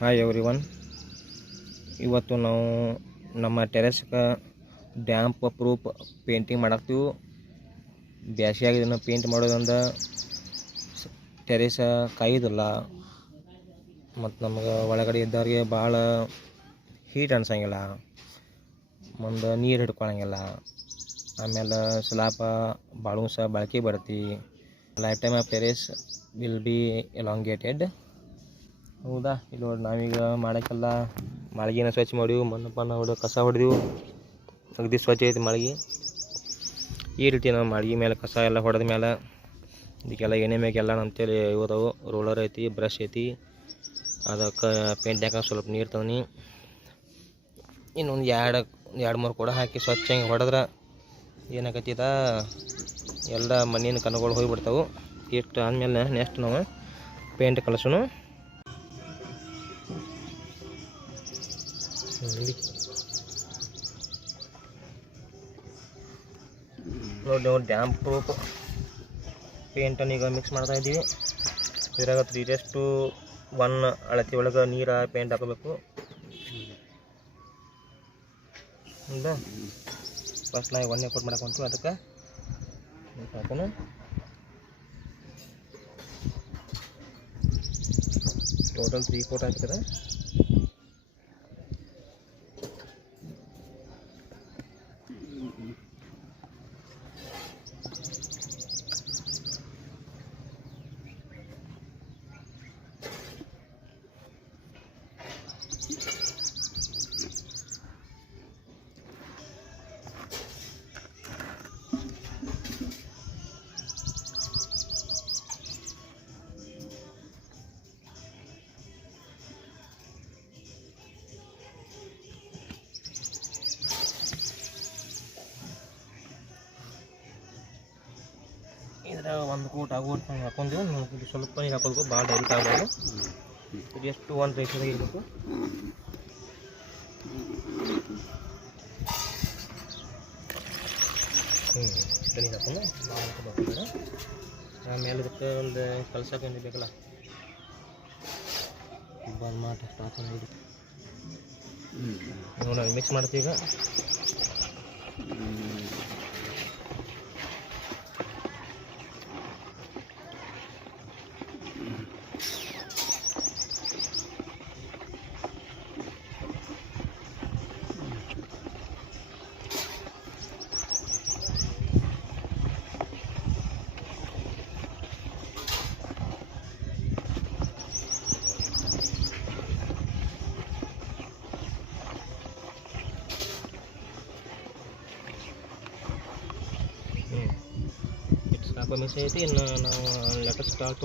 Hi everyone. ಇವತ್ತು ನಾವು ನಮ್ಮ ಟೆರೆಸ್ಗೆ ಡ್ಯಾಂಪ್ ಪ್ರೂಫ್ ಪೇಂಟಿಂಗ್ ಮಾಡಾಕ್ತೀವಿ. ಬ್ಯಾಸಿಯಾಗಿ ಇದನ್ನು ಪೇಂಟ್ ಮಾಡೋದ್ರಿಂದ ಟೆರೆಸ್ ಕಾಯೋದಿಲ್ಲ ಮತ್ತು ನಮಗೆ ಒಳಗಡೆ ಇದ್ದವ್ರಿಗೆ ಭಾಳ ಹೀಟ್ ಅನ್ಸಂಗಿಲ್ಲ, ಮುಂದೆ ನೀರು ಹಿಡ್ಕೊಳಂಗಿಲ್ಲ. ಆಮೇಲೆ ಸ್ಲಾಪ ಭಾಳ ಸಹ ಬಾಳಿಕೆ ಬರ್ತಿ. Life time of terrace will be elongated. ಹೌದಾ? ಇಲ್ಲಿ ನೋಡಿ, ನಾವೀಗ ಮಾಡೋಕ್ಕೆಲ್ಲ ಮಾಳಿಗೆನ ಸ್ವಚ್ಛ ಮಾಡಿವು, ಮಣ್ಣು ಹೊಡೆದು ಕಸ ಹೊಡೆದೆವು. ಅಗದಿ ಸ್ವಚ್ಛ ಐತಿ ಮಾಳಿಗೆ. ಈ ರೀತಿ ನಾವು ಮಾಳಿಗೆ ಮೇಲೆ ಕಸ ಎಲ್ಲ ಹೊಡೆದ ಮೇಲೆ ಇದಕ್ಕೆಲ್ಲ ಎಣ್ಣೆ ಮ್ಯಾಗೆಲ್ಲ ಅಂತೇಳಿ ಇವದವು ರೋಲರ್ ಐತಿ, ಬ್ರಷ್ ಐತಿ. ಅದಕ್ಕೆ ಪೇಂಟ್ ಹಾಕೋ ಸ್ವಲ್ಪ ನೀರು ತಂದು ಇನ್ನೊಂದು ಎರಡು ಮೂರು ಕೂಡ ಹಾಕಿ ಸ್ವಚ್ಛ ಹಿಂಗೆ ಹೊಡೆದ್ರೆ ಏನಾಗತ್ತಿದ ಎಲ್ಲ ಮಣ್ಣಿನ ಕಣಗಳು ಹೋಗಿಬಿಡ್ತಾವೆ. ಇಷ್ಟು ಆದಮೇಲೆ ನೆಕ್ಸ್ಟ್ ನಾವು ಪೇಂಟ್ ಕಲಸೋಣ. ನೋಡಿ, ನಾವು ಡ್ಯಾಂಪ್ ಪ್ರೂಫ್ ಪೇಂಟನ್ನು ಈಗ ಮಿಕ್ಸ್ ಮಾಡ್ತಾ ಇದ್ದೀವಿ. ಇದ್ರಾಗ 3:1 ಅಳತೆ ಒಳಗೆ ನೀರು ಪೇಂಟ್ ಹಾಕಬೇಕು. ಹೌದಾ? ಫಸ್ಟ್ ನಾವು 1 ಕೋಟ್ ಮಾಡಕ್ಕೆ ಹೊಂಟು, ಅದಕ್ಕೆ ಹಾಕೋಣ. ಟೋಟಲ್ 3 ಕೋಟ್ ಹಾಕ್ತಾರೆ. ಇದ್ರಾಗ 1 ಕೋಟ್ ಆಗುವಷ್ಟು ನಾವು ಹಾಕೊಂಡೆವು. ಇದು ಸ್ವಲ್ಪ ನೀರು ಹಾಕೋಬೇಕು, ಭಾಳ ಡೈರೆಕ್ಟ್ ಆಗಬಾರ್ದು. ಇದು ಎಷ್ಟು 1 ರೇಷದಾಗ ಇರಬೇಕು. ಇಷ್ಟು ನೀರು ಹಾಕೊಂಡು ಬರ್ತಾರೆ. ಆಮೇಲೆ ಇದಕ್ಕೆ ಒಂದು ಕಲ್ಸಕ್ಕೆ ಏನು ಬೇಕಲ್ಲ, ಬಂದ್ ಮಾಡಿ ಸ್ಟಾರ್ಟ್ ಮಾಡಿ ನಾವು ಮಿಕ್ಸ್ ಮಾಡ್ತೀವಿ. ಈಗ ಮಿಕ್ಸ್ ಐತಿ. ಇನ್ನು ನಾವು ಲೆಟರ್ ಸ್ಟಾರ್ಟ್